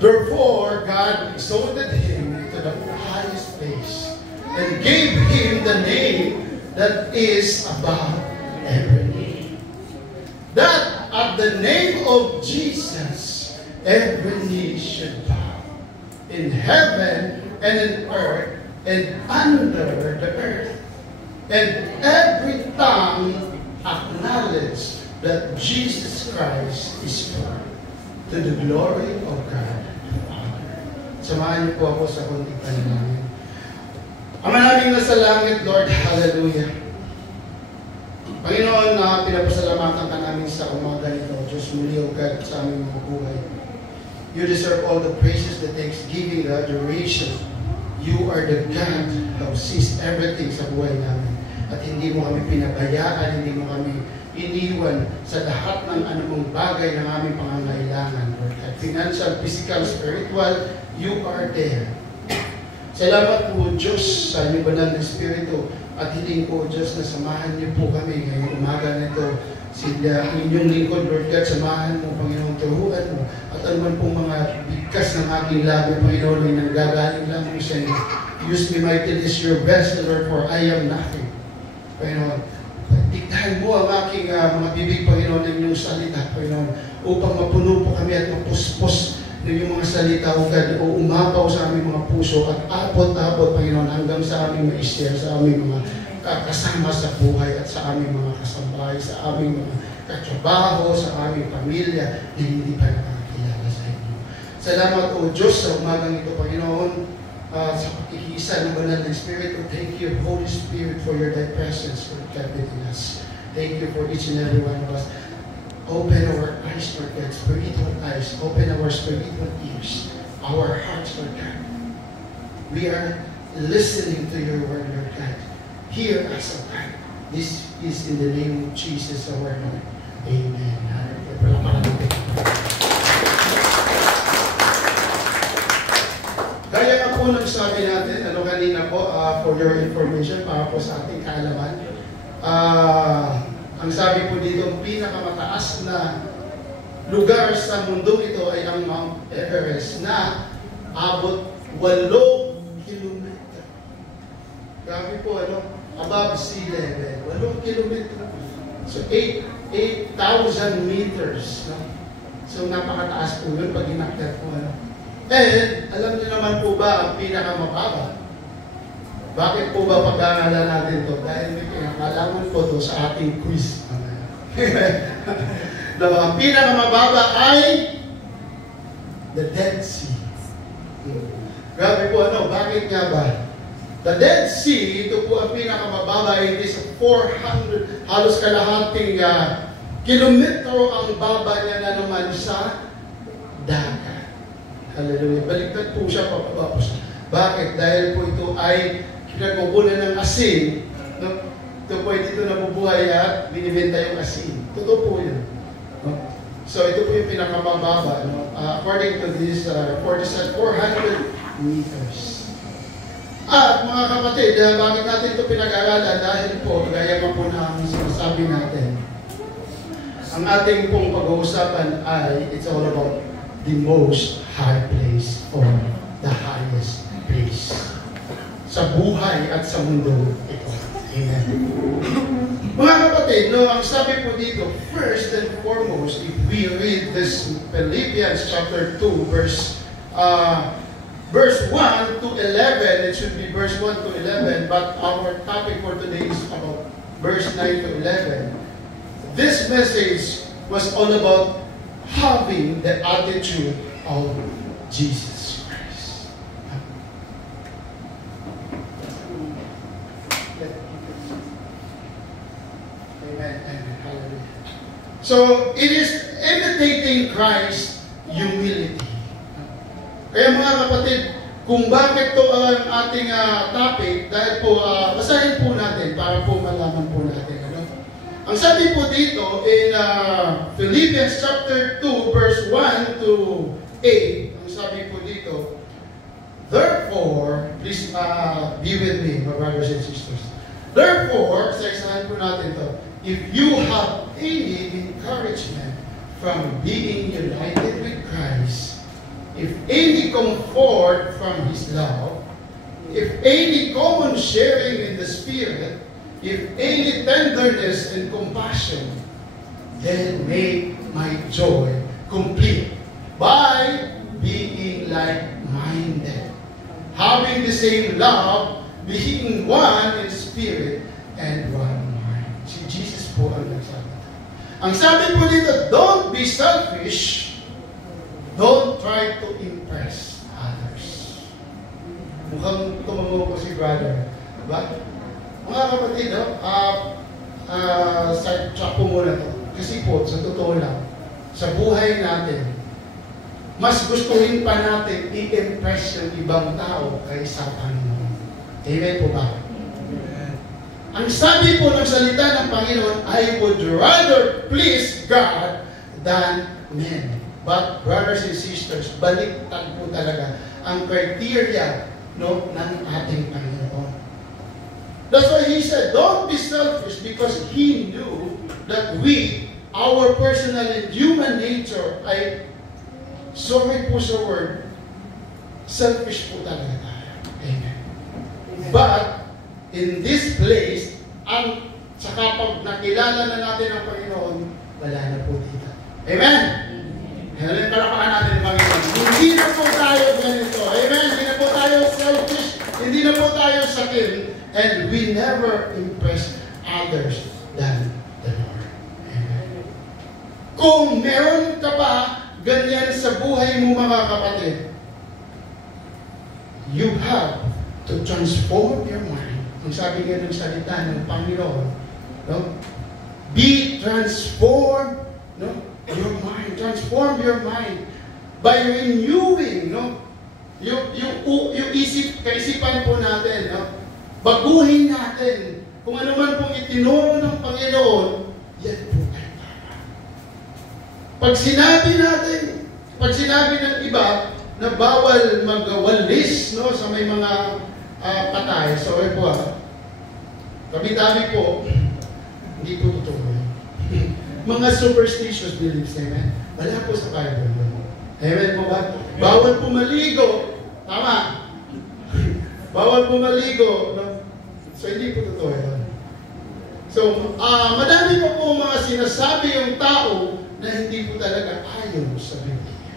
Therefore, God exalted him to the highest place and gave him the name that is above every name. That at the name of Jesus, every knee should bow, in heaven and in earth and under the earth, and every tongue acknowledge that Jesus Christ is Lord, to the glory of God the Father. Samahan niyo po ako sa konting panalangin. Ama naming nasa langit, Lord, hallelujah. Panginoon, na pinapasalamatan ka namin sa umaga nito. Diyos, muli o God sa aming mga buhay. You deserve all the praises, the thanksgiving, the adoration. You are the God who sees everything sa buhay namin. At hindi mo kami pinabayaan, hindi mo kami iniwan sa lahat ng anumang bagay ng aming pangangailangan, Lord. At financial, physical, spiritual, you are there. Salamat po, Diyos, sa inyong banal na Espiritu. At hiling po, Diyos, na samahan niyo po kami ngayong umaga na ito. Sila, inyong lingkod, Lord God, samahan mo, Panginoon, turuan mo. At anuman pong mga bigkas ng aking labi, Panginoon, ay nanggagaling lamang sa inyo. Use me mightily as your best, Lord, for I am nothing. Panginoon, diktahan mo ang aking mga bibig, Panginoon, ng inyong salita, Panginoon, upang mapuno po kami at mapuspos ng inyong mga salita, O God, o umapaw sa aming mga puso at apot-apot, Panginoon, hanggang sa aming ma-share, sa aming mga kasama sa buhay at sa aming mga kasambahay, sa aming mga katrabaho, sa aming pamilya na hindi pa nakakilala sa inyo. Salamat, O Diyos, sa umagang ito, Panginoon, sa pagkikisa ng banal ng Espiritu. Thank you, Holy Spirit, for your thy presence, Lord God, within us. Thank you for each and every one of us. Open our eyes, Lord God, spiritual eyes. Open our spiritual ears, our hearts, Lord God. We are listening to your word, Lord God. Hear us, O God. This is in the name of Jesus, our Lord. Amen. Gaya nga po nagsabi natin, ano kanina po, for your information, para po sa ating kaalaman, ang sabi po dito, ang pinakamataas na lugar sa mundo ito ay ang Mount Everest na abot 8 kilometer. Grabe po, ano? Above sea level. 8 kilometer. So, 8,000 meters. No? So, napakataas po yun pag inakyat po, ano? And, alam niyo naman po ba ang pinakamababa? Bakit po ba pag-aaralan natin ito? Dahil may pinakalaman po ito sa ating quiz. Ang pinakamababa ay the Dead Sea. Grabe po, ano? Bakit nga ba? The Dead Sea, ito po ang pinakamababa. It is 400, halos kalahating kilometro ang baba niya na naman sa dagat. Hallelujah. Baliktad po siya, papaba po siya. Bakit? Dahil po ito ay kinagkukunan ng asin. No? Ito po ay dito nabubuhay at binibenta yung asin. Totoo po yun. No? So ito po yung pinakamababa. No? According to this, 400 meters. At mga kapatid, bakit natin ito pinag-aralan? Dahil po, gaya pa po na ang sinasabi natin, ang ating pong pag-uusapan ay, it's all about the most high place or the highest place sa buhay at sa mundo ito. Amen. Mga kapatid, no, ang sabi po dito, first and foremost, if we read this Philippians chapter 2, verse 1 to 11, it should be verse 1 to 11, but our topic for today is about verse 9 to 11. This message was all about having the attitude of Jesus Christ. Amen. Amen. Hallelujah. So, it is imitating Christ's humility. Kaya mga kapatid, kung bakit to ang ating topic, dahil po, basahin po natin para po malaman po natin. Ang sabi po dito in Philippians chapter 2 verse 1 to 8, ang sabi po dito, therefore, please be with me, my brothers and sisters. Therefore, sa isahan po natin to, if you have any encouragement from being united with Christ if any comfort from His love, if any common sharing in the Spirit, if any tenderness and compassion, then make my joy complete by being like-minded, having the same love, being one in spirit and one mind. Si Jesus po ang nagsabi. Ang sabi po dito, don't be selfish. Don't try to impress others. Mukhang tumango po si brother. Diba? Mga kapatid, side track po muna to. Kasi po, sa totoo lang, sa buhay natin, mas gustuhin pa natin i-impress yung ibang tao kaysa Panginoon. Amen po ba? Amen. Ang sabi po ng salita ng Panginoon, I would rather please God than men. But brothers and sisters, baliktad po talaga ang criteria ng ating Panginoon. That's why He said, don't be selfish, because He knew that we, our personal and human nature, ay, sorry po sa word, selfish po talaga tayo. Amen. But, in this place, sa kapag nakilala na natin ang Panginoon, wala na po dito. Amen? Amen. Palapakan natin ang Panginoon. Hindi na po tayo ganito. Amen? Hindi na po tayo selfish. Hindi na po tayo sakin. And we never impress others than the Lord. Amen. Kung meron ka pa ganyan sa buhay mo, mga kapatid, you have to transform your mind. Ang sabi nga ng salita ng Panginoon, no? Be transformed, no? Your mind. Transform your mind by renewing, no? Yung kaisipan po natin, no? Baguhin natin. Kung ano man pong itinuro ng Panginoon, yan po ay tama. Pag sinabi ng iba na bawal magwalis, no, sa may mga patay, so ay po tabi-tabi po, hindi po totoo. Mga superstitious beliefs, amen? Wala po sa Bible. Amen po ba? Bawal po maligo. Tama. Bawal po maligo. No? So, hindi po totoo yun. So, madami po mga sinasabi yung tao na hindi po talaga ayon sa Biblia.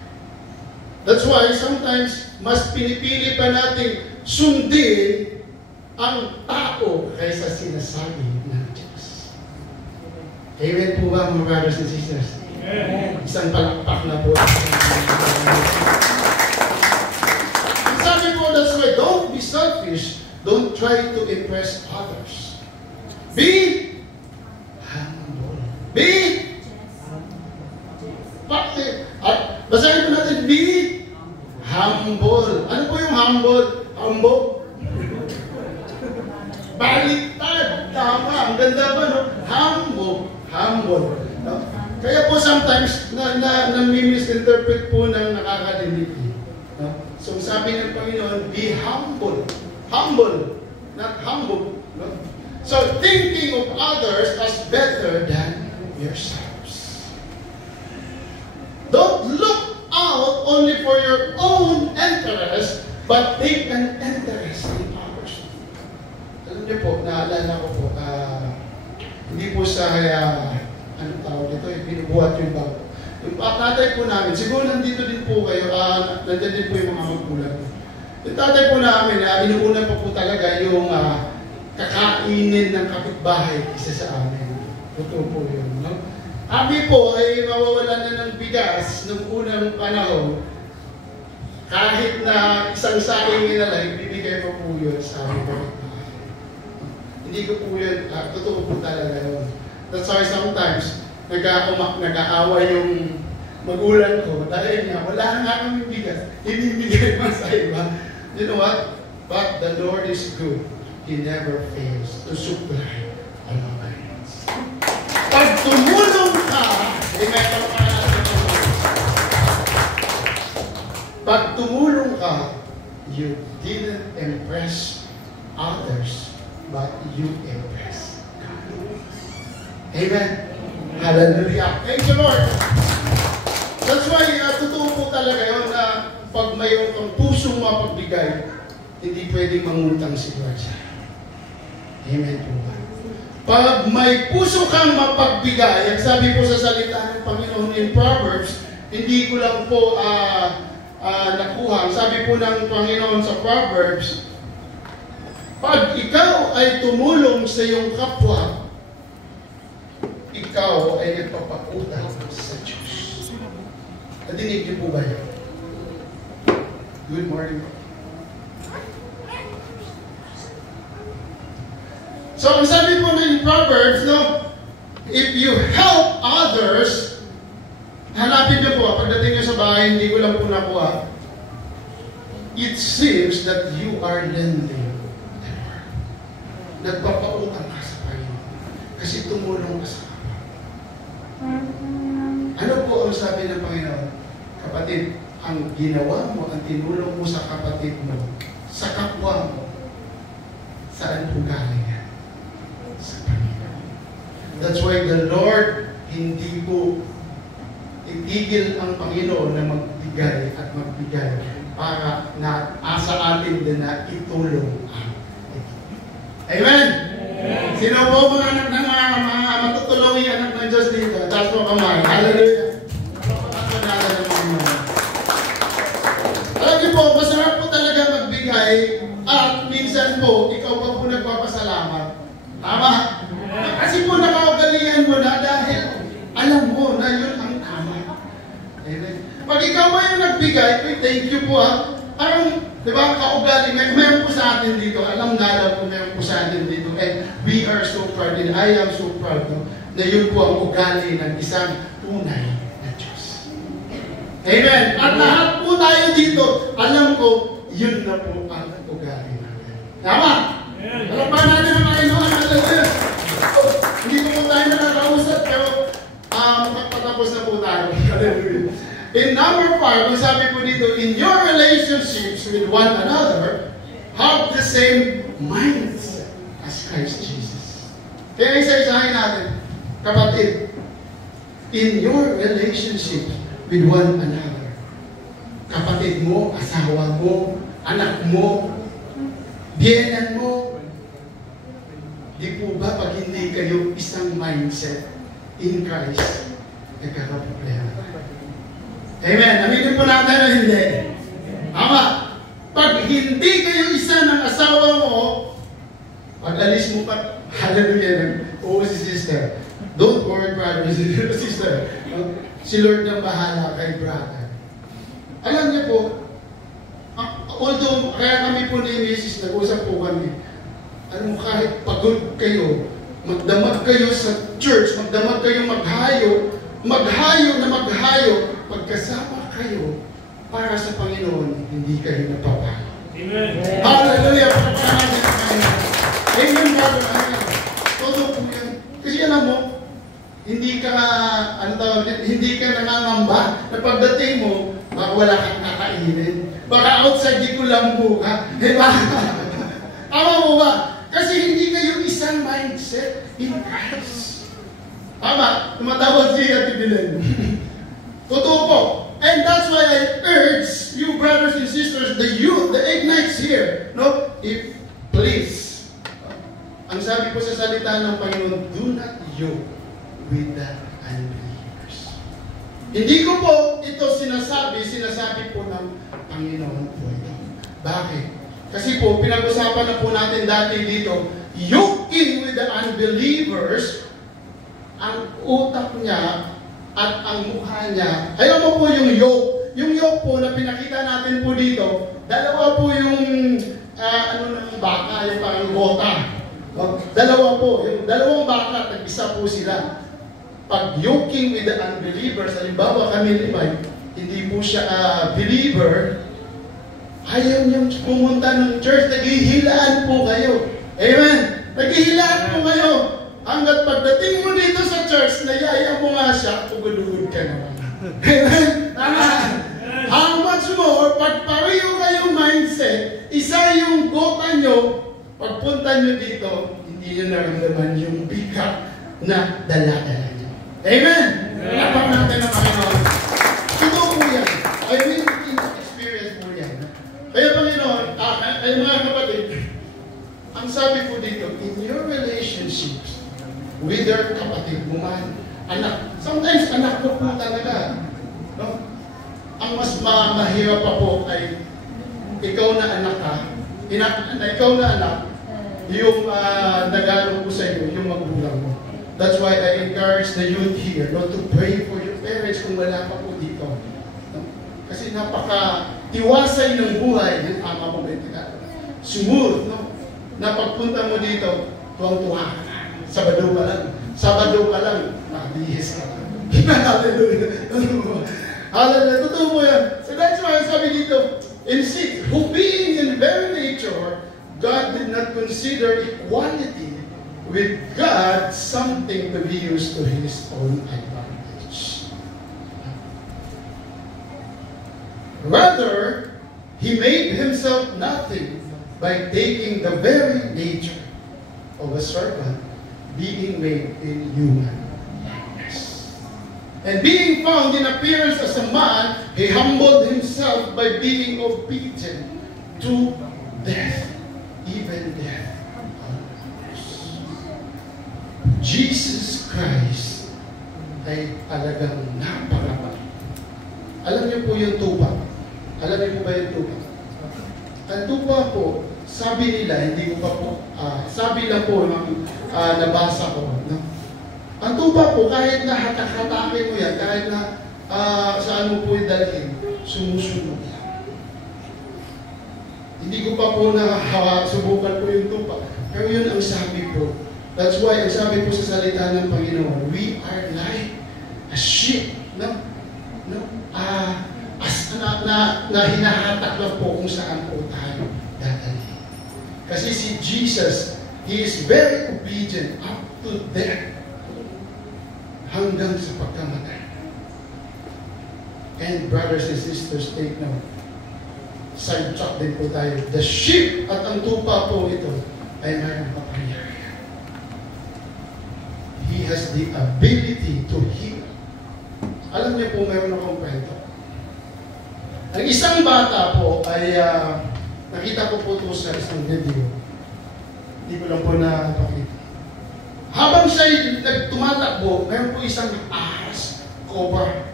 That's why sometimes mas pinipili pa natin sundin ang tao kaysa sinasabi ng Diyos. Amen po ba, mga brothers and sisters? Amen. Isang palakpak na po. Ang sabi po, that's why don't be selfish. Don't try to impress others. Be humble. Be basahin po natin, be humble. Ano po yung humble? Humble. Baliktad. Tama. Ang ganda ba, no? Humble. Humble. No? Kaya po sometimes, nami-misinterpret po ng nakakadinig. No? So sabi ng Panginoon, be humble. Humble. Not humble. No? So thinking of others as better than yourselves. Don't look out only for your own interest, but take an interest in others. Alam niyo po, naalala ko po, hindi po sa, anong tawag dito, binubuhat yung bago. Yung tatay po namin, siguro nandito din po kayo, nandito din po yung mga magulang. Yung tatay po namin, inuuna pa po talaga yung kakainin ng kapitbahay isa sa amin. Totoo po yun, no? Kami po ay mawawalan na ng bigas noong unang panahon. Kahit na isang saing na lang, bibigay po po yun sa amin. Hindi ko po yun, totoo po talaga yun. That's why sometimes, nag-aawa yung magulang ko dahil nga, wala nga kami bigas. Ibibigay mo sa iba. You know what? But the Lord is good. He never fails to supply all our needs. Pag tumulong ka, pag tumulong ka, you didn't impress others, but you impress God. Amen. Hallelujah. Thank you, Lord. That's why, totoo po talaga yun na pag mayroon kang pusong mapagbigay, hindi pwedeng mangutang si Lord sa'yo. Amen po ba? Pag may puso kang mapagbigay, ang sabi po sa salita ng Panginoon in Proverbs, hindi ko lang po nakuha. Sabi po ng Panginoon sa Proverbs, pag ikaw ay tumulong sa iyong kapwa, ikaw ay nagpapautang sa Diyos. Nadinig niyo po ba yun? Good morning. So, ang sabi po ng Proverbs, no, if you help others, hanapin niyo po, pagdating niyo sa bahay, hindi ko lang po nakuha, it seems that you are lending. Nagpapautang ka sa Panginoon. Kasi tumulong ka sa kapwa. Ano po ang sabi ng Panginoon? Kapatid, ang ginawa mo, ang tinulong mo sa kapatid mo, sa kapwa mo, saan po galing yan? Sa Panginoon. That's why the Lord, hindi po itigil ang Panginoon na magbigay at magbigay para na asa atin din na itulong ang ito. Amen? Amen. Sino po mga anak ng mga matutulungi anak ng Diyos dito? Taas mo kamay. Hallelujah. Alam niyo po, masarap po talaga magbigay at minsan po, ikaw pa po nagpapasalamat. Tama? Kasi po nakaugalian mo na dahil alam mo na yun ang tama. Amen. Pag ikaw mo yung nagbigay, thank you po ha. Parang, di ba, kaugali, mayroon po sa atin dito. Alam nga lang po mayroon po sa atin dito. And we are so proud, and I am so proud no, na yun po ang ugali ng isang tunay na Diyos. Amen. At lahat po tayo dito, alam ko, yun na po ang ugali natin. Tama? Alam ba natin ang Panginoon? Hindi ko po tayo nakakausap, pero patapos na po tayo. Hallelujah. In number 5, ang sabi po dito, in your relationships with one another, have the same mindset as Christ Jesus. Kaya isa-isahin natin, kapatid, in your relationship with one another, kapatid mo, asawa mo, anak mo, biyenan mo, di po ba pag hindi kayo isang mindset in Christ, nagkakaproblema? Amen. Aminin po natin na hindi. Ama, pag hindi kayo isa ng asawa mo, pag alis mo pa, hallelujah, oo si sister. Don't worry, brother, sister. Si Lord ang bahala kay brother. Alam niyo po, although kaya kami po ni Mrs. nag-usap po kami, alam mo, kahit pagod kayo, magdamag kayo sa church, magdamag kayo maghayo na maghayo, pagkasama kayo para sa Panginoon, hindi kayo napapalo. Amen. Hallelujah! Amen, brother. Todo po yan. Kasi alam mo, hindi ka nangangamba na pagdating mo, baka wala kang kakainin. Baka outside di ko lambo ka. Diba? Tama mo ba? Kasi hindi kayo isang mindset in Christ. Tama? Tumatawag si Ate Bilen. Totoo po. And that's why I urge you brothers and sisters, the youth, the ignites here, no? If, please, ang sabi po sa salita ng Panginoon, do not yoke with the unbelievers. Hindi ko po ito sinasabi po ng Panginoon po ito. Bakit? Kasi po, pinag-usapan na po natin dati dito, yoking with the unbelievers, ang utak niya at ang mukha niya. Ayaw mo po yung yoke. Yung yoke po na pinakita natin po dito, dalawa po yung baka, yung parang gota. Dalawa po. Yung dalawang baka, tag-isa po sila. Pag yoking with the unbelievers, halimbawa kami limay, hindi po siya believer, ayaw niyang pumunta ng church, naghihilaan po kayo. Amen? Naghihilaan po kayo. Hanggat pagdating mo dito sa church, nayaya mo nga siya, pugulugod ka naman. Amen? Tama? How much more, pag pareho kayong mindset, isa yung gota nyo, pagpunta nyo dito, hindi nyo naramdaman yung bigat na dala-dala nyo. Amen? Lapang natin ang Panginoon. Totoo po yan. I really experience Ay mga kapatid, ang sabi po dito, in your relationships with your kapatid mo man, anak, sometimes anak mo po talaga. No? Ang mas mahirap pa po ay ikaw na anak ka, ikaw na anak, yung nagano po sa iyo, yung magulang mo. That's why I encourage the youth here, not to pray for your parents kung wala pa po dito. No? Kasi napaka-tiwasay ng buhay, yung ama mo ba smooth, no? Na pagpunta mo dito, tuwang-tuwa ka na. Sabado pa lang, nakabihis ka. Hallelujah. Hallelujah. Totoo mo yan. So that's why sabi dito, in 6, who being in very nature, God did not consider equality with God something to be used to His own advantage. Rather, He made Himself nothing by taking the very nature of a servant, being made in human likeness. And being found in appearance as a man, He humbled Himself by being obedient to death, even death on the cross. Jesus Christ ay talagang napakabait. Alam niyo po yung tupa? Alam niyo po ba yung tupa? Ang tupa po, sabi nila, hindi ko pa po, sabi lang po ng nabasa ko, no? Ang tupa po, kahit na hatak-hatake mo yan, kahit na saan mo po idalhin, sumusunod yan. Hindi ko pa po subukan po yung tupa. Pero yun ang sabi po. That's why, ang sabi po sa salita ng Panginoon, we are like a sheep, no? Na hinahatak lang po kung saan po tayo dadalhin. Kasi si Jesus, He is very obedient up to death hanggang sa pagkamatay. And brothers and sisters, take note. Sidetrack din po tayo. The sheep at ang tupa po ito ay mayroong kapangyarihan. He has the ability to heal. Alam niyo po, mayroon akong kwento. Ang isang bata po ay nakita ko po ito sa isang video. Hindi ko lang po napakita. Habang siya nagtumatakbo, mayroon po isang ahas, cobra.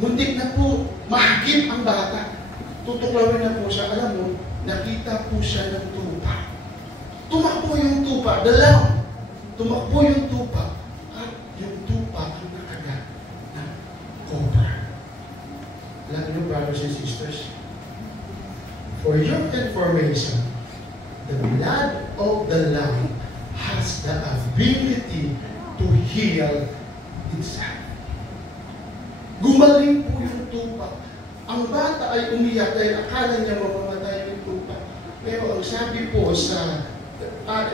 Muntik na po, mahagip ang bata. Tutuklawin na po siya. Alam mo, nakita po siya ng tupa. Tumakbo yung tupa, dalaw. Tumakbo yung tupa. At yung tupa ang nakagat ng cobra. Alam niyo, brothers and sisters, for your information, the blood of the Lamb has the ability to heal itself. Gumaling po yung tupa. Ang bata ay umiyak dahil akala niya mamamatay yung tupa. Pero ang sabi po sa,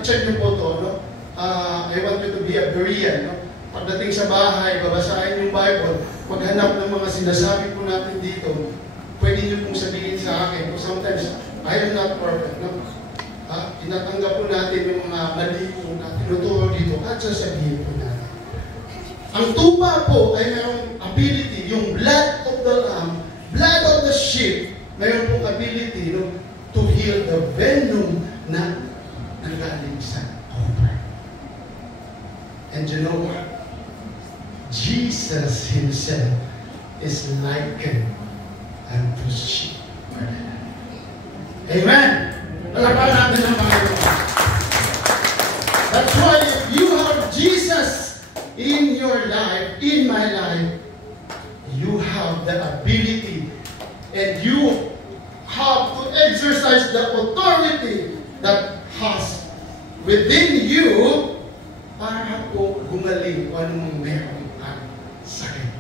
check niyo po ito, no? I want you to be a Berean, no? Pagdating sa bahay, babasahin yung Bible, maghanap ng mga sinasabi po natin dito, pwede niyo pong sabihin sa akin, sometimes, I am not perfect, no? Tinatanggap po natin yung mga mali po na tinuturo dito at sasabihin po natin. Ang tupa po ay mayroong ability, yung blood of the lamb, blood of the sheep, mayroong pong ability, no, to heal the venom na nanggaling sa cobra. And you know what? Jesus Himself is likened unto sheep. Amen! Palakpakan natin ang Panginoon. That's why if you have Jesus in your life, in my life, you have the ability and you have to exercise the authority that has within you para po gumaling kung anong meron ang sakit.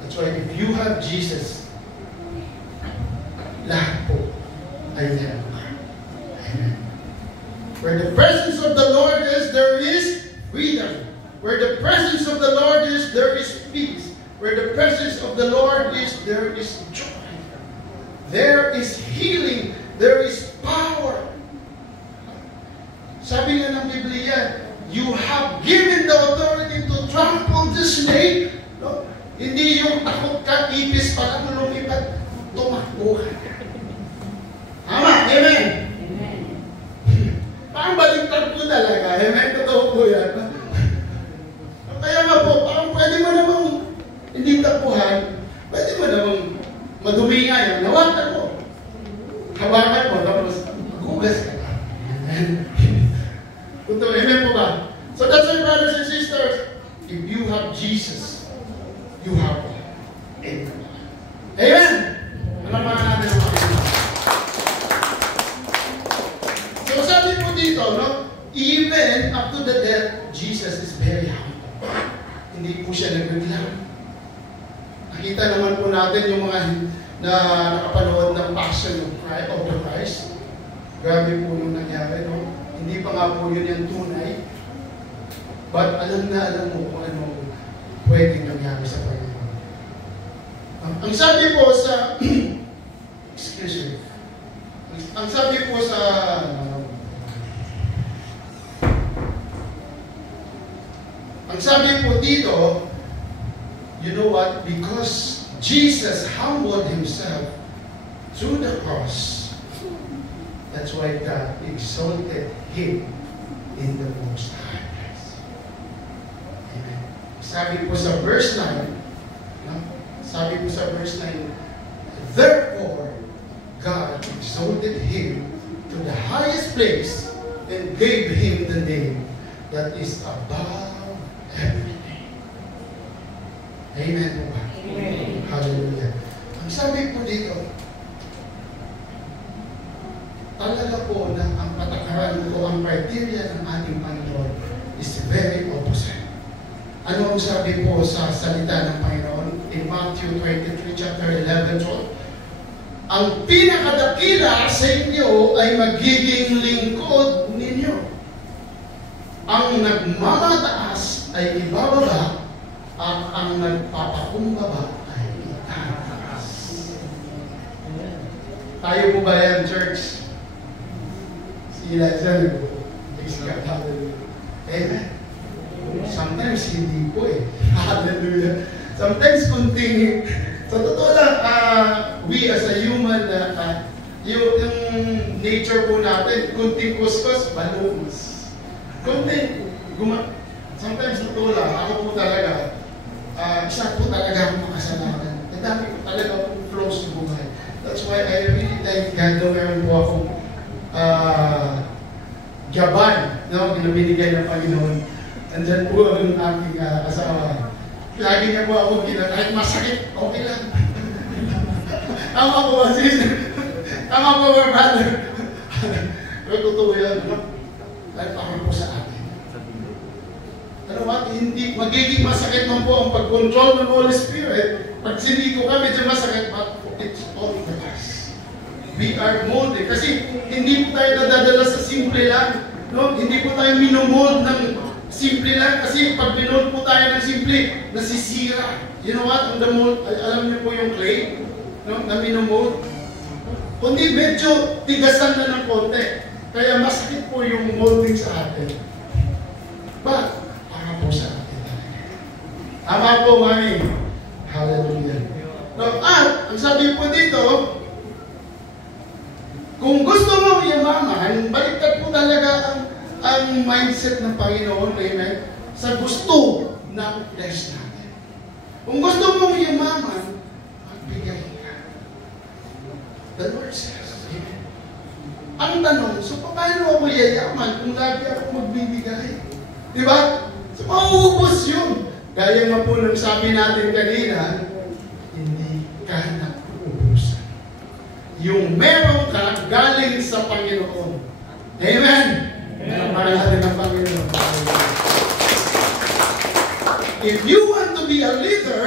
That's why if you have Jesus, lahat po ay meron ka. Amen. Where the presence of the Lord is, there is freedom. Where the presence of the Lord is, there is peace. Where the presence of the Lord is, there is joy. There is healing. There is power. Sabi nga ng Biblia, you have given the authority to trample the snake. No? Hindi yung takot ka, ipis pa lang lumipat, tumakbo ka. takbuhan, pwede mo namang madumi nga yan, hawakan mo. Hawakan mo, tapos maghugas ka. Amen. Amen po ba? So that's why, brothers and sisters, if you have Jesus, you have everything. Amen! Alam pa natin ang Panginoon. So sabi po dito, no? Even up to the death, Jesus is very humble. Hindi po siya nagbiglang. Nakita naman po natin yung mga na nakapanood ng Passion of the Christ. Grabe po nung nangyari, no? Hindi pa nga po yun yung tunay. But alam mo kung ano pwedeng nangyari sa Panginoon. Ang sabi po sa excuse me. Ang sabi po sa ang sabi po dito, you know what? Because Jesus humbled himself through the cross, that's why God exalted him in the most high place. Amen. Sabi po sa verse 9, no? Sabi po sa verse 9, therefore, God exalted him to the highest place and gave him the name that is above everything. Amen po ba? Amen. Hallelujah. Ang sabi po dito, talaga po na ang patakaran o ang criteria ng ating Panginoon is very opposite. Ano ang sabi po sa salita ng Panginoon in Matthew 23, chapter 11, 12? Ang pinakadakila sa inyo ay magiging lingkod ninyo. Ang nagmamataas ay ibababa at ang nagpapakumbaba ay itataas. Tayo po ba yan, church? Sila dyan, Amen. Sometimes hindi po eh. Hallelujah. Sometimes kunting, sa totoo lang, we as a human, yung nature po natin, kunting kuskus, balumas. Kunting, sometimes totoo lang, ako po talaga, isa po talaga akong makasalanan. Ang dami ko talaga akong flows sa buhay. That's why I really thank God na meron po akong gaban, no? Binibigay ng Panginoon. Andyan po ang aking asawa. Lagi niya po ako kahit masakit, okay lang. Tama po ba, sister? Tama po ba, brother? Pero totoo yan, no? Dahil ako po sa akin. Ano ba? Hindi, magiging masakit man po ang pag-control ng Holy Spirit. Pag sinigo ka, medyo masakit, but it's all the us. We are molded. Kasi hindi po tayo nadadala sa simple lang. No? Hindi po tayo minomold ng simple lang. Kasi pag binold po tayo ng simple, nasisira. You know what? The mold, alam niyo po yung clay? No? Na minomold. Kundi medyo tigasan na ng konti. Kaya masakit po yung molding sa atin. But, para po sa atin talaga. Tama po, mami. Hallelujah. No, at, ang sabi po dito, kung gusto mong yumaman, baliktad po talaga ang mindset ng Panginoon, amen, sa gusto ng flesh natin. Kung gusto mong yumaman, magbigay ka. The Lord says, amen. Ang tanong, so paano ako yayaman kung lagi ako magbibigay? Diba? So mauubos yun. Gaya nga po nung sabi natin kanina, hindi ka nag-uubusan. Yung meron ka galing sa Panginoon. Amen? Para natin ang Panginoon. If you want to be a leader,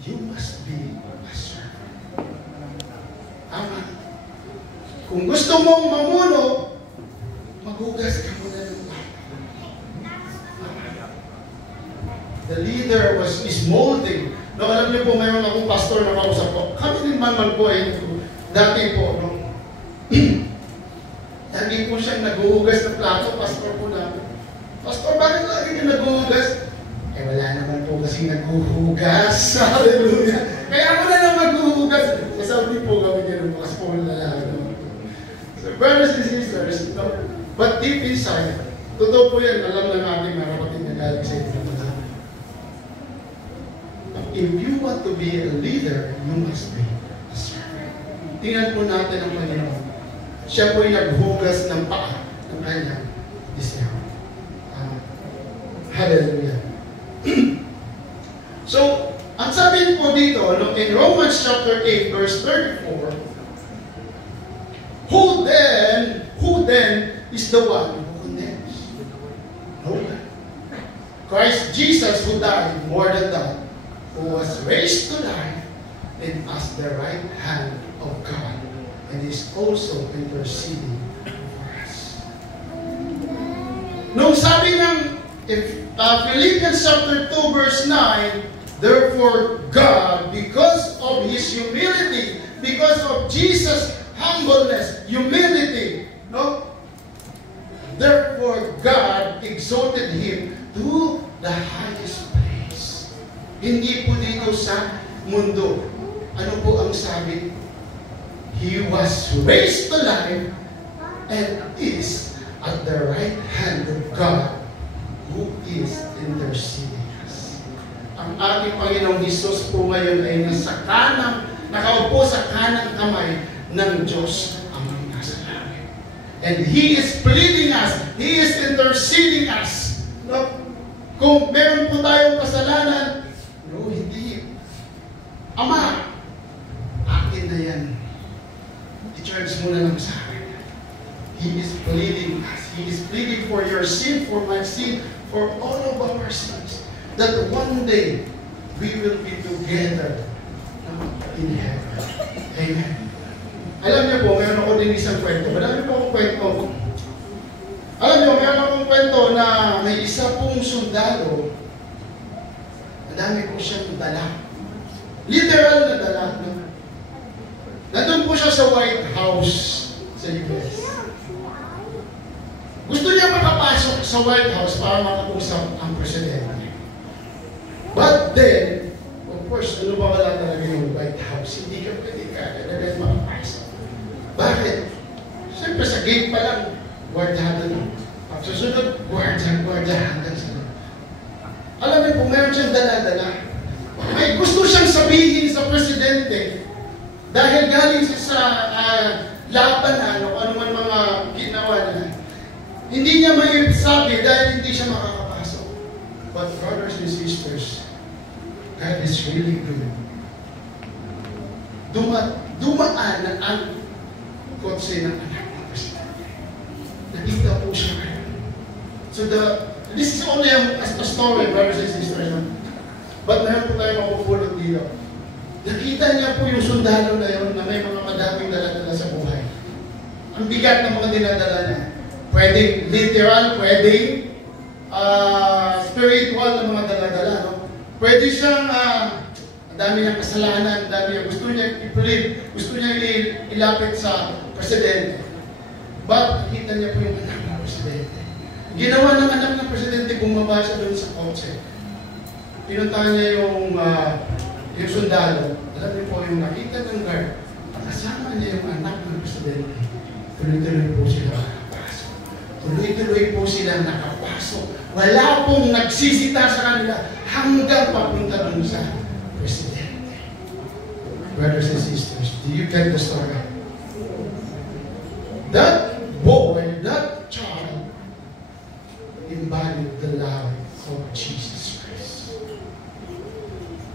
you must be a servant. Tama. Kung gusto mong mamuno, maghugas ka muna ng tao. The leader is molding. No, alam niyo po, mayroon akong pastor na kausap ko. Kami din man po eh. Dati po, no? Lagi po siyang naghuhugas ng plato, pastor po namin. Pastor, bakit lagi niyo naghuhugas? Eh, wala naman po kasi naghuhugas. Hallelujah. Kaya ako na lang maghuhugas. Masabi po kami ganun po kasi po lalaki naman po. So, brothers and sisters, no? But deep inside, totoo po yan, alam na natin mga kapatid na galing sa ito. if you want to be a leader, you must be a servant. Tingnan po natin ang Panginoon. Siya po'y naghugas ng paa ng kanyang disyaw. Hallelujah. So, ang sabi po dito, in Romans chapter 8, verse 34, who then is the one who condemns? No one. Christ Jesus, who died more than that, who was raised to life and at the right hand of God, and is also interceding for us. Nung sabi ng Philippians chapter 2 verse 9, therefore God, because of His humility, because of Jesus' humbleness, humility, no? Therefore God exalted Him to the highest place. Hindi po dito sa mundo. Ano po ang sabi? He was raised to life and is at the right hand of God, who is interceding us. Ang ating Panginoong Hesus po ngayon ay nakaupo sa kanang kamay ng Diyos amang nasa langit. And He is pleading us, He is interceding us. No? Kung meron po tayong kasalanan, no, hindi. Ama, akin na yan. I-charge mo na lang sa akin. He is pleading us. He is pleading for your sin, for my sin, for all of our sins. That one day, we will be together in heaven. Amen. Alam niyo po, mayroon ako din isang kwento. Marami po akong kwento. Alam niyo, mayroon akong kwento na may isa pong sundalo. Ang dami po siyang dala. Literal na dala. Nandun po siya sa White House sa US. Gusto niya makapasok sa White House para makapusap ang presidente. But then, of course, ano ba wala talaga yung White House? Hindi ka pwede makapasok. Bakit? Siyempre sa gate pa lang, guardahan na. Pag susunod, guardahan na sila. Alam niyo po, meron siyang dala-dala. May gusto siyang sabihin sa presidente dahil galing siya sa labanan o ano man mga ginawa na. Hindi niya may sabi dahil hindi siya makakapasok. But brothers and sisters, God is really good. Dumaan na ang kotse ng anak ng presidente. Nakita po siya. So this is only a story, brothers and sisters. But meron po tayo mapupulot dito. Nakita niya po yung sundalo na yun na may mga madaming dala-dala sa buhay. Ang bigat ng mga dinadala niya. Pwedeng literal, pwedeng spiritual na mga dala-dala. No? Pwede siyang, ang dami niyang kasalanan, ang dami niya, gusto niya i-plead, gusto niya ilapit sa presidente. But nakita niya po yung anak ng presidente. Ginawa ng anak ng presidente, bumaba siya doon sa kotse. Pinuntahan niya yung sundalo. Alam niyo po, yung nakita ng guard, kasama niya yung anak ng presidente. Tuloy-tuloy po sila nakapasok. Tuloy-tuloy po sila nakapasok. Wala pong nagsisita sa kanila hanggang papunta doon sa presidente. Brothers and sisters, do you get the story? That boy, that child, embodied the love of Jesus Christ.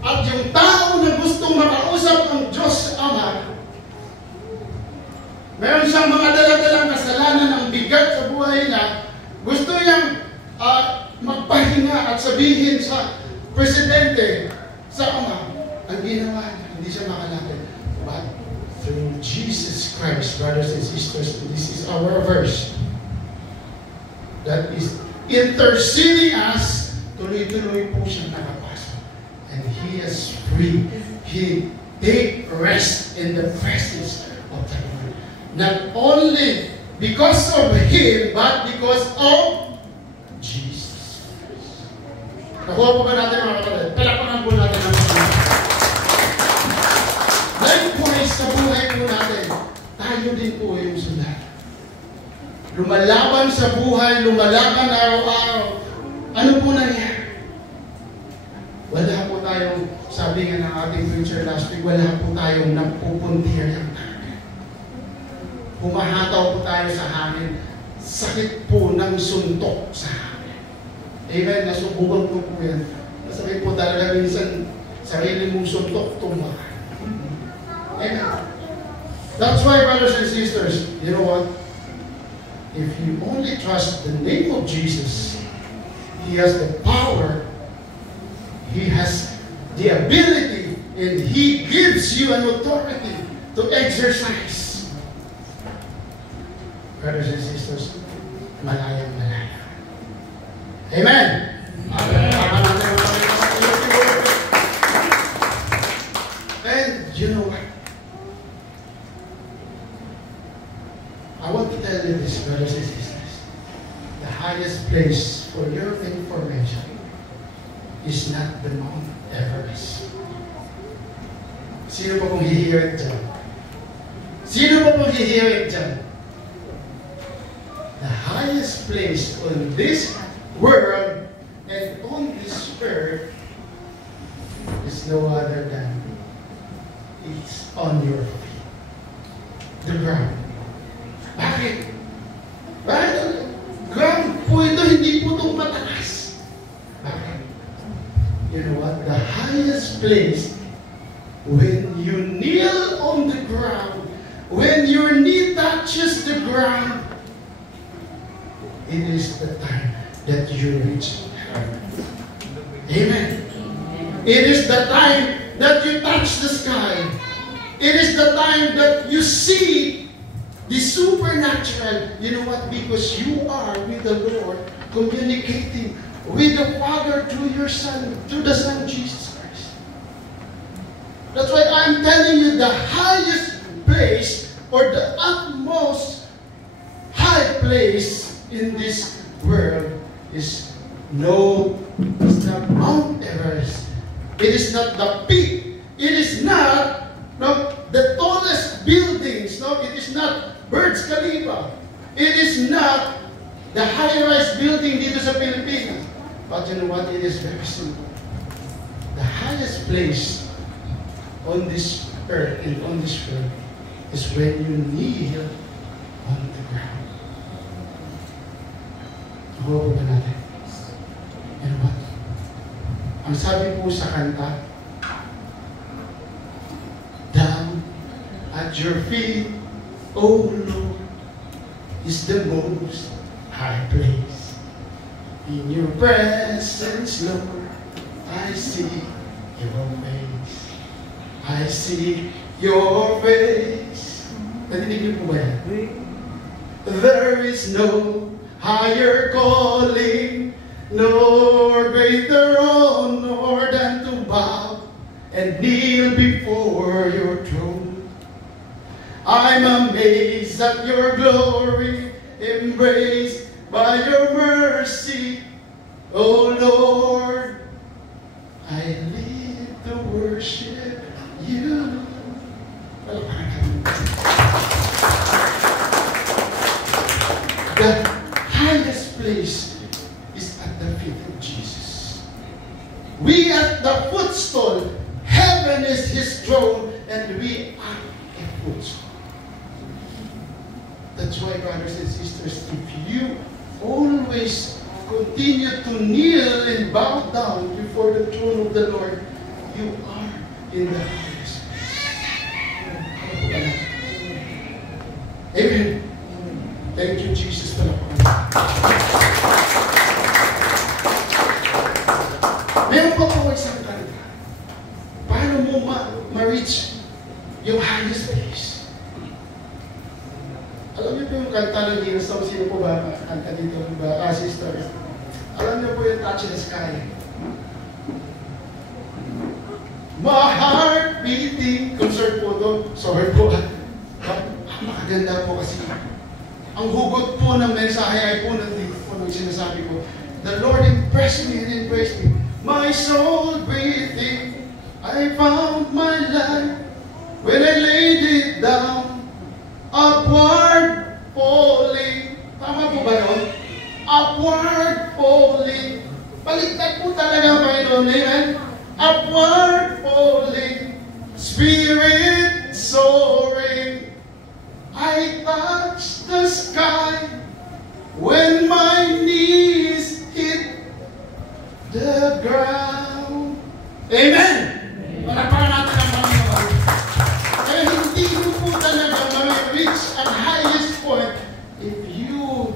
At yung tao na gustong makausap ng Diyos Ama, meron siyang mga dala-dalang kasalanan ng bigat sa buhay niya, gusto niyang magpahinga at sabihin sa presidente, sa Ama, ang ginawa niya, hindi siya makalapit. But through Jesus Christ, brothers and sisters, this is our verse that is interceding us, tuloy-tuloy po siya nakapasok. And He is free. He take rest in the presence of the Lord. Not only because of Him, but because of Jesus Christ. Nakuha po ba natin mga kapatid? Palakpakan po natin ang Panginoon. Likewise sa buhay po natin, tayo din po yung sundalo. Lumalaban sa buhay, lumalaban araw-araw. Ano po nangyari? Wala po tayong Sabi nga ng ating preacher last week, wala po tayong napupuntirang target. Humahataw po tayo sa hangin, sakit po ng suntok sa hangin. Amen, nasubukan ko po yan. Masakit po talaga minsan, sarili mong suntok, tumakan. Amen. That's why, brothers and sisters, you know what? If you only trust the name of Jesus, He has the power, He has the ability, and He gives you an authority to exercise. Brothers and sisters, malayang malaya. Amen! Amen! And you know what? I want to tell you this, brothers and sisters. The highest place for your information is not the Mount Everest. Sino pa pong hihirit dyan? Sino pa pong hihirit dyan? The highest place on this world and on this earth is no other than it's on your feet. The ground. Bakit? Bakit? Ground po ito, hindi po itong mataas. Bakit? You know what? The highest place, when you kneel on the ground, when your knee touches the ground, it is the time that you reach heaven. Amen. It is the time that you touch the sky. It is the time that you see the supernatural. You know what? Because you are with the Lord, communicating with the Father through your Son, through the Son Jesus Christ. That's why I'm telling you the highest place or the utmost high place in this world is it's not Mount Everest. It is not the peak. It is not the tallest buildings. No, it is not Burj Khalifa. It is not the high-rise building dito sa Pilipinas. But you know what? It is very simple. The highest place on this earth and on this world is when you kneel on the ground. Huwag po natin. You know what? Ang sabi po sa kanta, down at your feet, O Lord, is the most high place. In your presence, Lord, I see your face. I see your face. Nadinig niyo po ba yan? There is no higher calling, nor greater honor than to bow and kneel before your throne. I'm amazed at your glory, embraced by your mercy. Oh Lord, I live to worship you. The highest place is at the feet of Jesus. We at the footstool, heaven is His throne, and we are a footstool. That's why, brothers and sisters, if you always continue to kneel and bow down before the throne of the Lord, you are in the highest place. Amen. Thank you, Jesus. Meron pa po isang kanta. Paano mo ma-reach yung highest place? Alam niyo po yung kanta ng Hymns Song? Sino po ba kanta dito? Sister? Alam niyo po yung Touch the Sky? My heart beating. Concert po doon. Sorry po. Makaganda po kasi. Ang hugot po ng mensahe ay po nandito po nung sinasabi ko. The Lord impressed me and embraced me. My soul breathing, I found my life when I laid it down, upward falling. Tama po ba yun? Upward falling. Baliktad po talaga, Panginoon. Amen? Upward spirit soaring, I touch the sky when my knees hit the ground. Amen! Palapakan natin ang Panginoon. Kaya hindi mo po talaga ma-reach ang highest point if your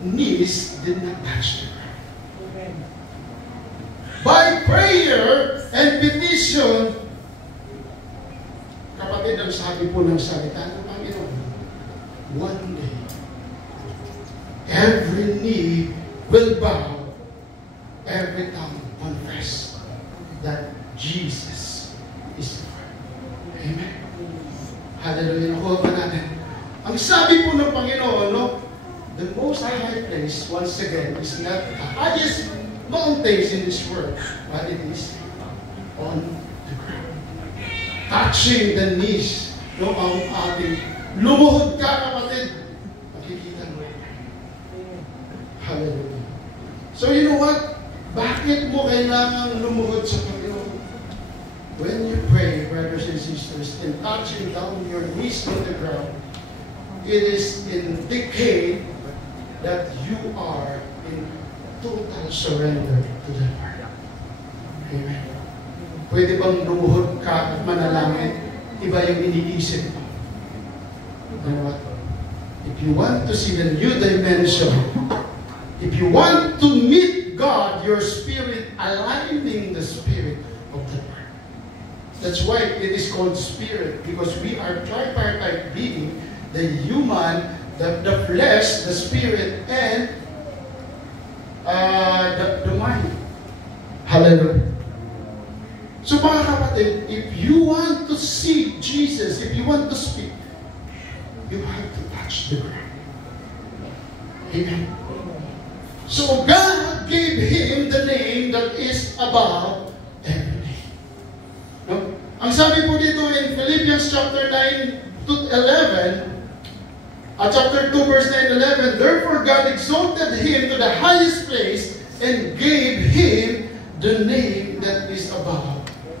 knees did not touch the ground. By prayer and petition, kapatid, ang sabi po ng salita ng Panginoon, one day, every knee will bow, every tongue confess that Jesus is Lord. Amen. Hallelujah. Nakuha pa natin. Ang sabi po ng Panginoon, no, the most high place, once again, is not the highest mountains in this world, but it is on the ground. Touching the knees, no, ang ating lumuhod ka, kapatid. Makikita mo. Hallelujah. So you know what? Bakit mo kailangan lumuhod sa Panginoon? When you pray, brothers and sisters, and touching down your knees on the ground, it is indicate that you are in total surrender to the Lord. Amen. Pwede bang lumuhod ka at manalangin? Iba yung iniisip mo. You know what? If you want to see the new dimension, if you want to meet God, your spirit aligning the spirit of the Lord. That's why it is called spirit, because we are tripartite being, the human, the flesh, the spirit, and the mind. Hallelujah. So mga kapatid, if you want to see Jesus, if you want to speak, you have to touch the ground. Amen. So God gave him the name that is above every name. No? Ang sabi po dito in Philippians chapter 9 to 11, chapter 2 verse 9-11, therefore God exalted him to the highest place and gave him the name that is above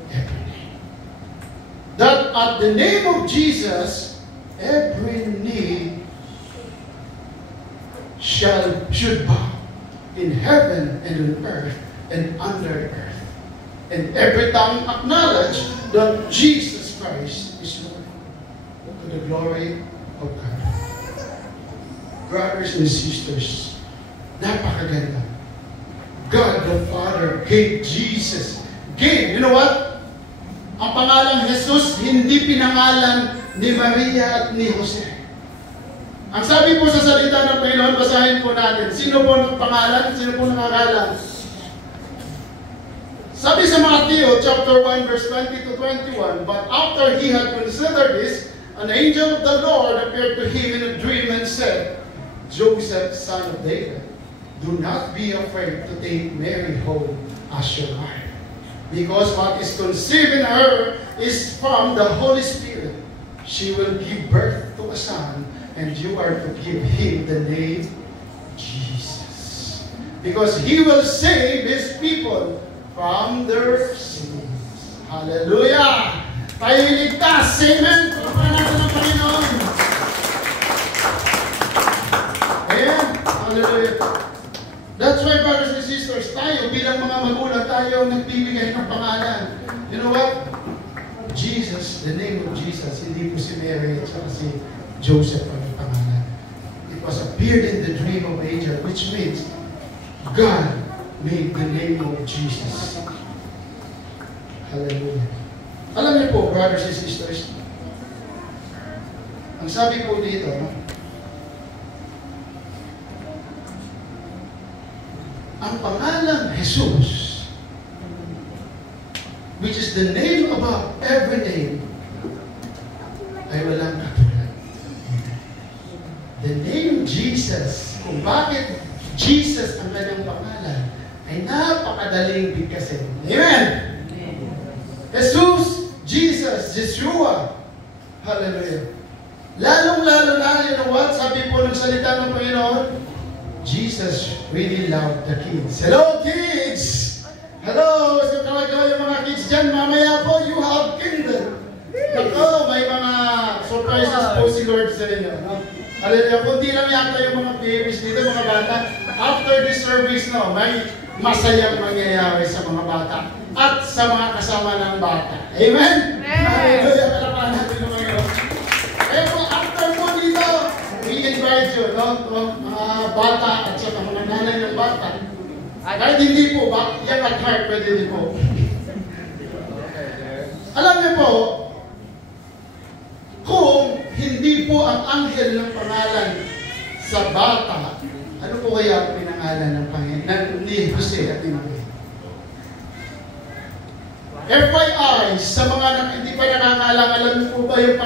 every name. That at the name of Jesus, every knee should bow in heaven and on earth and under the earth. And every tongue acknowledge that Jesus Christ is Lord, to the glory of God. Brothers and sisters, napakaganda. God the Father gave Jesus. Gave, you know what? Ang pangalang Jesus, hindi pinangalan ni Maria at ni Jose. Ang sabi po sa salita ng Panginoon, basahin po natin. Sino po ng pangalan? Sino po nangangalan? Sabi sa Matthew chapter 1 verse 20 to 21, but after he had considered this, an angel of the Lord appeared to him in a dream and said, Joseph, son of David, do not be afraid to take Mary home as your wife, because what is conceived in her is from the Holy Spirit. She will give birth to a son, and you are to give him the name Jesus, because he will save his people from their sins. Hallelujah! Tayo iligtas. Amen! Pagpapalan natin ang Panginoon. Amen! Hallelujah! That's why, brothers and sisters, tayo bilang mga magulang, tayo nagbibigay ng pangalan. You know what? Jesus, the name of Jesus, hindi po si Mary at si Joseph ang pangalan. It was appeared in the dream of angel, which means God made the name of Jesus. Hallelujah. Alam niyo po, brothers and sisters, ang sabi po dito, ang pangalan Jesus, which is the name above every name, ay walang katulad. The name Jesus, kung bakit Jesus ang kanyang pangalan, ay napakadaling bigkasin. Amen! Jesus, Jesus, Yeshua. Hallelujah. Lalong-lalo na, you know what? Sabi po ng salita ng Panginoon, Jesus really loved the kids. Hello, kids! Hello! So talaga yung mga kids dyan, mamaya po, you have kingdom. inyo. No? Hallelujah. Kundi lang yata yung mga babies dito, mga bata. After this service, no, may masayang mangyayari sa mga bata at sa mga kasama ng bata. Amen? Hallelujah. Palapahan natin naman yun. Kaya po, after po dito, we invite you, no? Mga bata at saka mga nanay ng bata. Kahit hindi po, young at heart, pwede din po. Alam niyo po, kung hindi po ang anghel ng pangalan sa bata, ano po kaya pinangalan ng Panginoon ni Jose at ni Maria? FYI, sa mga hindi pa nakakaalam, alam niyo po ba yung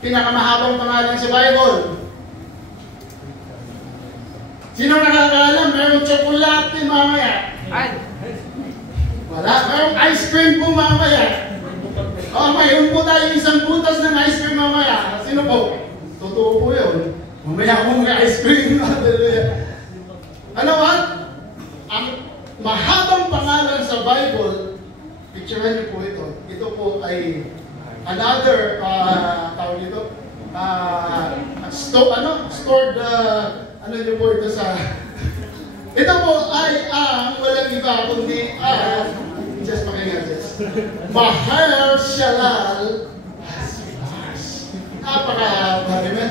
pinakamahabang pangalan sa Bible? Sino nakakaalam? Mayroong tsokolate mamaya. Wala. Mayroong ice cream po mamaya. Mayroon po tayo isang butas ng ice cream mamaya. Sino po? Totoo po yun. Mamaya mo may ice cream. Ano what? Ang mahabang pangalan sa Bible, picturean niyo po ito. Ito po ay another, tawag nito, stored, ano niyo po ito sa, ito po ay ang walang iba kundi just pakinggan this. Maher-shalal Has-Baz. Napaka-amen.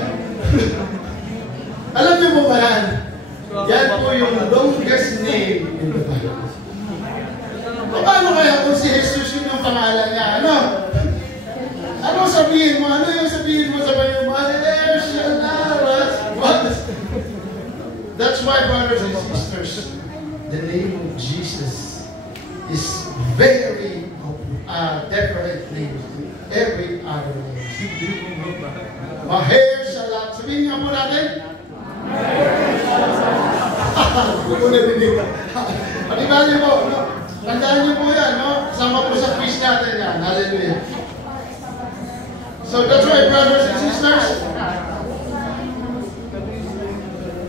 Alam niyo po ba yan? Yan po yung longest name in the Bible. Paano kaya kung si Jesus yun yung pangalan niya? Ano sabihin mo? Ano yung sabihin mo sa Bible? Maher-shalal Has-Baz. That's why, brothers and sisters, the name of Jesus is very different name to every other name. Maher-shalal. Sabihin niyo po natin. Panibahan niyo po. No? Tandaan niyo po yan. No? Kasama po sa quiz natin yan. Hallelujah. So that's why, brothers and sisters,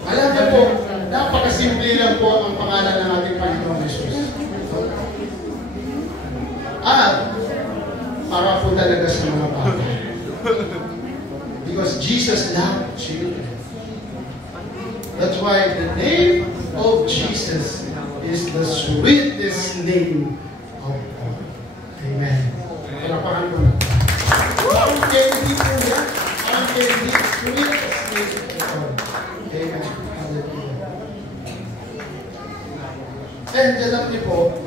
alam niyo po, napakasimple lang po ang pangalan ng ating Panginoong Jesus. At para po talaga sa mga bata. Because Jesus loved children. That's why the name of Jesus is the sweetest name of all. Amen. Palapakan ko na. Ang candy po yan. Ang candy, sweetest name of all. Amen. Hallelujah. And alam niyo po,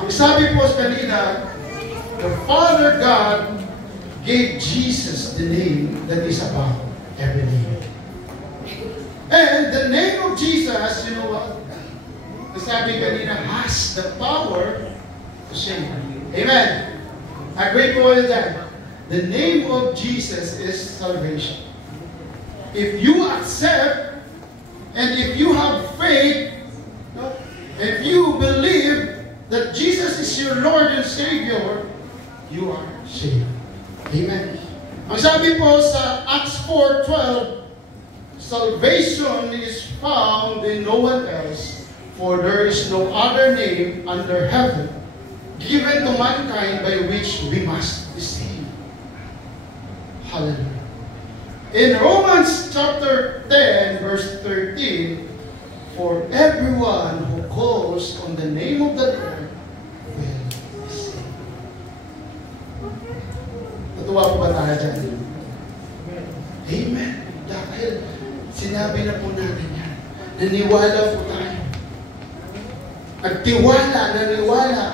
ang sabi po kanina, the Father God gave Jesus the name that is above every name. And the name of Jesus, you know what? The sabi kanina, has the power to save. Amen. Agree po with that. The name of Jesus is salvation. If you accept and if you have faith, if you believe that Jesus is your Lord and Savior, you are saved. Amen. Ang sabi po sa Acts 4:12, salvation is found in no one else, for there is no other name under heaven given to mankind by which we must be saved. Hallelujah. In Romans chapter 10, verse 13, for everyone who calls on the name of the Lord will be saved. Natuwa po ba tayo dyan? Amen. Dahil sinabi na po natin yan. Naniwala po tayo. Nagtiwala, naniwala.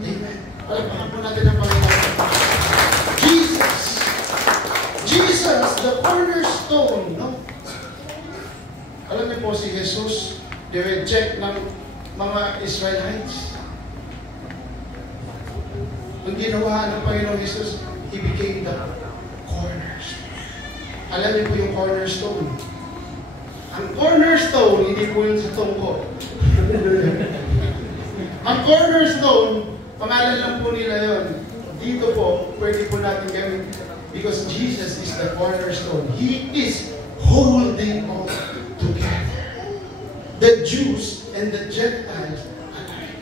Amen. Palapakan po natin ang Panginoon. Jesus, the cornerstone, no? Alam niyo po si Jesus, direject ng mga Israelites. Ang ginawa ng Panginoong Jesus, He became the cornerstone. Alam niyo po yung cornerstone. Ang cornerstone, hindi po yun sa tungkol. Ang cornerstone, pangalan lang po nila yun. Dito po, pwede po natin gawin. Because Jesus is the cornerstone. He is holding all together. The Jews and the Gentiles alike.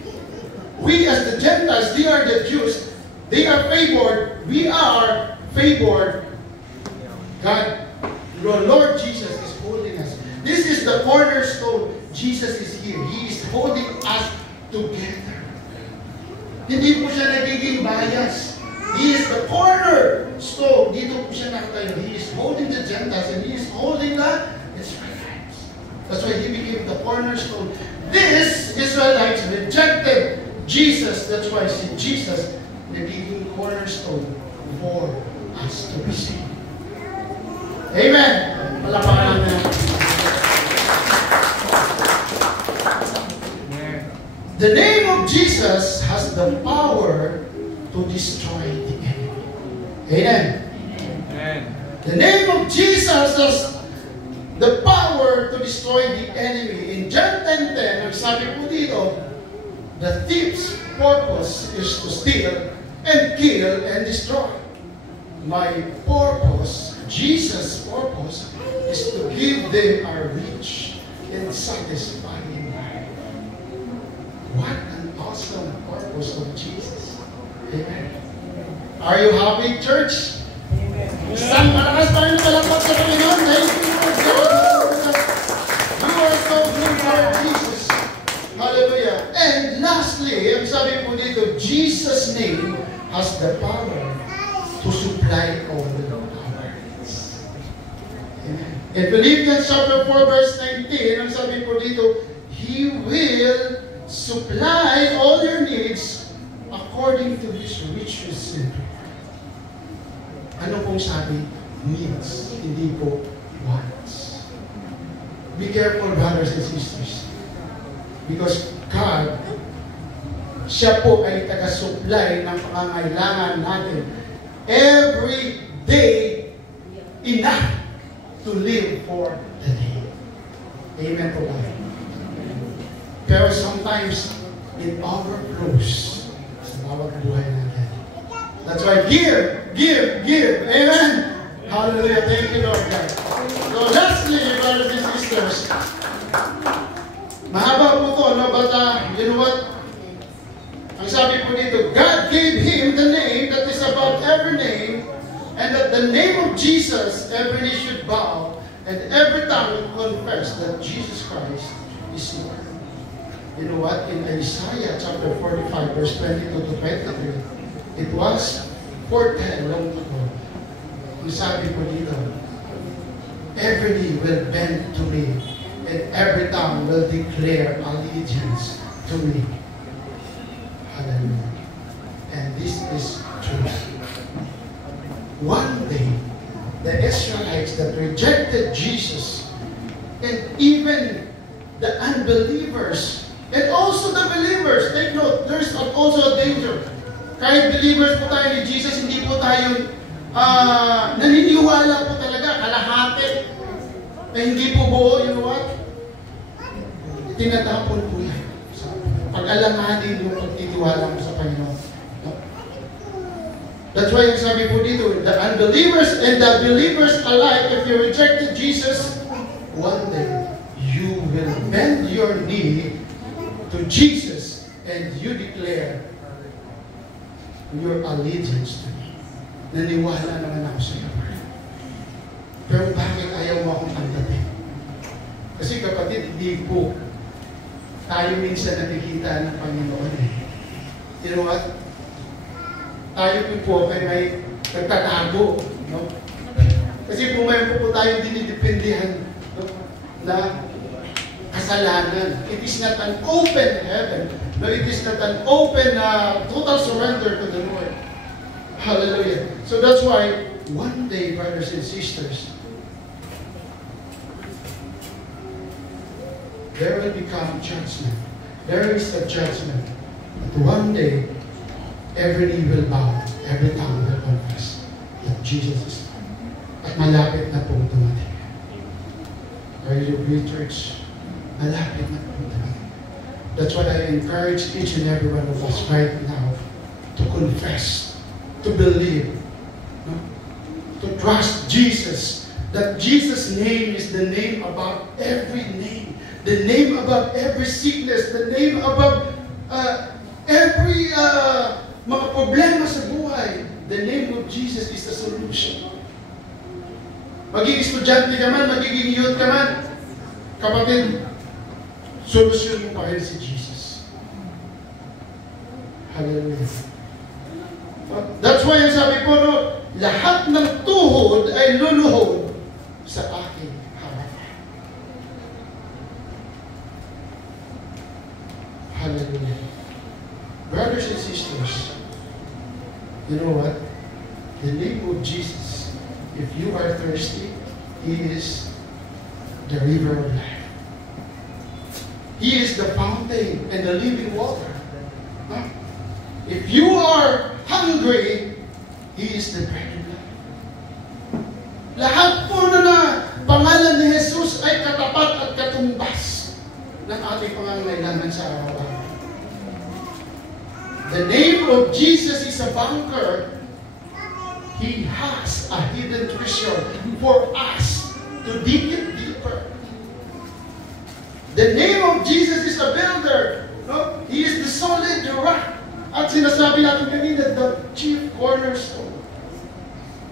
We as the Gentiles, they are the Jews. They are favored. We are favored God, the Lord Jesus is holding us. This is the cornerstone. Jesus is here. He is holding us together. Hindi po siya nagiging bias. He is the cornerstone. Dito po siya nakatayo. He is holding the Gentiles and He is holding the Israelites. That's why He became the cornerstone. These Israelites rejected Jesus. That's why si Jesus nagiging cornerstone for us to receive. Amen! Palapakan natin. The name of Jesus has the power to destroy the enemy. Amen. Amen. The name of Jesus has the power to destroy the enemy. In John 10:10, ang sabi po dito, the thief's purpose is to steal and kill and destroy. My purpose, Jesus' purpose, is to give them a rich and satisfying life. What an awesome purpose of Jesus. Amen. Are you happy, church? Amen. Isang malakas tayo na palapot sa Panginoon. Thank you, God. You are so good, Lord Jesus. Hallelujah. And lastly, ang sabi po dito, Jesus' name has the power to supply all our needs. Amen. In Philippians chapter 4 verse 19, ang sabi po dito, He will supply all your needs according to His riches in glory. Ano pong sabi? Needs, hindi po wants. Be careful, brothers and sisters. Because God, siya po ay taga-supply ng pangangailangan natin every day, enough to live for the day. Amen po ba? Pero sometimes, it overflows sa bawat buhay natin. That's why give. Amen? Hallelujah. Thank you, Lord God. So lastly, brothers and sisters, mahaba po ito, no? But you know what? Ang sabi po dito, God gave Him the name that is above every name, and at the name of Jesus, every knee should bow, and every tongue will confess that Jesus Christ is Lord. You know what? In Isaiah chapter 45, verse 22 to 23, it was foretold long ago. Ang sabi po dito, every knee will bend to me, and every tongue will declare allegiance to me. Hallelujah. And this is true. One day, the Israelites that rejected Jesus, and even the unbelievers, and also the believers, take note, there's also a danger. Kahit believers po tayo ni Jesus, hindi po tayo naniniwala po talaga, kalahati. Hindi po buo, you know what? Tinatapon po yan. Pag-alamanin yung pagtitiwala mo sa Panginoon. That's why yung sabi po dito, the unbelievers and the believers alike, if you rejected Jesus, one day, you will bend your knee to Jesus and you declare your allegiance to me. Naniwala naman ako sa iyo. Pero bakit ayaw mo akong tanggapin? Kasi kapatid, hindi po tayo minsan nakikita ng Panginoon eh. You know what? Tayo po may nagtatago. No? Kasi kung mayroon po tayo dinidependihan, no, na kasalanan. It is not an open heaven, but it is not an open total surrender to the Lord. Hallelujah. So that's why one day, brothers and sisters, there will become judgment. There is a judgment. But one day, every knee will bow, every tongue will confess that Jesus is Lord. At malapit na po dumating. Are you with church? Malapit na po dumating. That's why I encourage each and every one of us right now to confess, to believe, no? To trust Jesus. That Jesus' name is the name above every name. The name above every sickness, the name above every mga problema sa buhay. The name of Jesus is the solution. Magiging estudyante ka man, magiging youth ka man, kapatid, solusyon mo pa rin si Jesus. Hallelujah. That's why yung sabi ko, no, lahat ng tuhod ay luluhod sa aking harapan. Hallelujah. Brothers and sisters, you know what? The name of Jesus, if you are thirsty, He is the river of life. He is the fountain and the living water. Huh? If you are hungry, He is the bread of life. Lahat po na pangalan ni Jesus ay katapat at katumbas ng ating pangangailangan sa araw-araw. The name of Jesus is a bunker. He has a hidden treasure for us to dig it deeper. The name of Jesus is a builder. No? He is the solid rock. At sinasabi natin kanina, the chief cornerstone.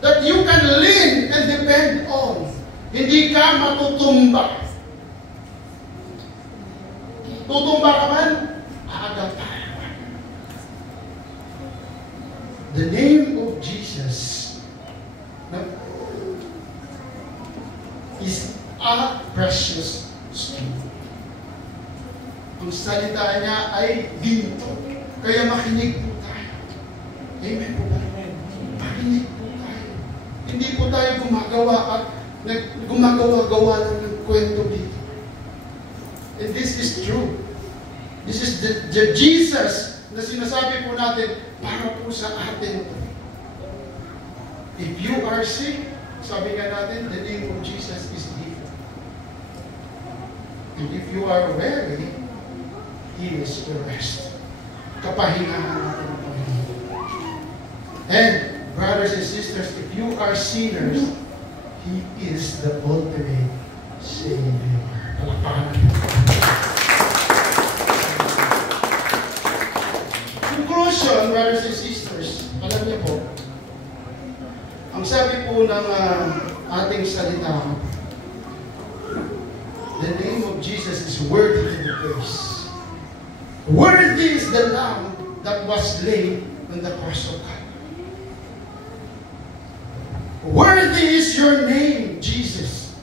That you can lean and depend on. Hindi ka matutumba. Tutumba ka man, aagal tayo. The name of Jesus is a precious stone. Ang salita niya ay ginto. Kaya makinig po tayo. Amen po ba? Makinig po tayo. Hindi po tayo gumagawa at gumagawa-gawa lang ng kwento dito. And this is true. This is the Jesus na sinasabi po natin para po sa atin. If you are sick, sabi nga natin, the name of Jesus is healing. And if you are weary, He is the rest. Kapahingahan natin ang Panginoon. And, brothers and sisters, if you are sinners, He is the ultimate Savior. Palakpakan natin. Conclusion, brothers and sisters, alam niyo po, ang sabi po ng ating salita, the name of Jesus is worthy to be praised. Worthy is the Lamb that was slain on the cross of God. Worthy is your name, Jesus.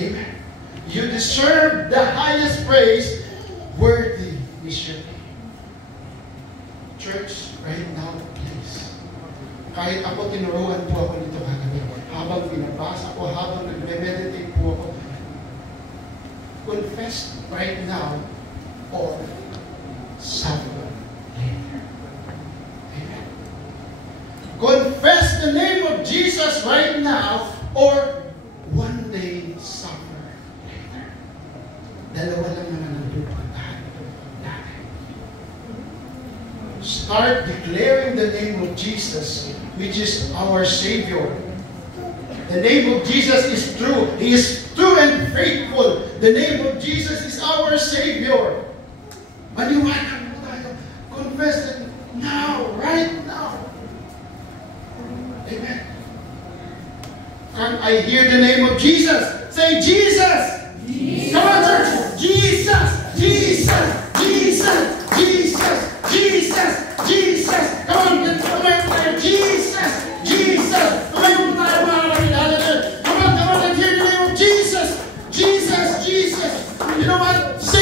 Amen. You deserve the highest praise. Worthy is your name. Church, right now, please. Kahit ako, tinuruan po ako nito kagabi. Habang pinabasa ko, habang nagme-meditate po ako, confess right now or suffer later. Amen. Confess the name of Jesus right now or one day suffer later. Dalawa lang naman ang pupuntahan natin. Start declaring the name of Jesus, which is our Savior. The name of Jesus is true. He is true and faithful. The name of Jesus is our Savior. Maniwala mo tayo. Confess it now, right now. Amen. Can I hear the name of Jesus? Say Jesus! Jesus. Come on, church! Jesus! Jesus! Jesus! Jesus! Jesus! Jesus! Come on, get tayo. Jesus! Jesus! Tumayo tayo mga kapitala. Come on, let's hear the name of Jesus! Jesus! Jesus! You know what? Say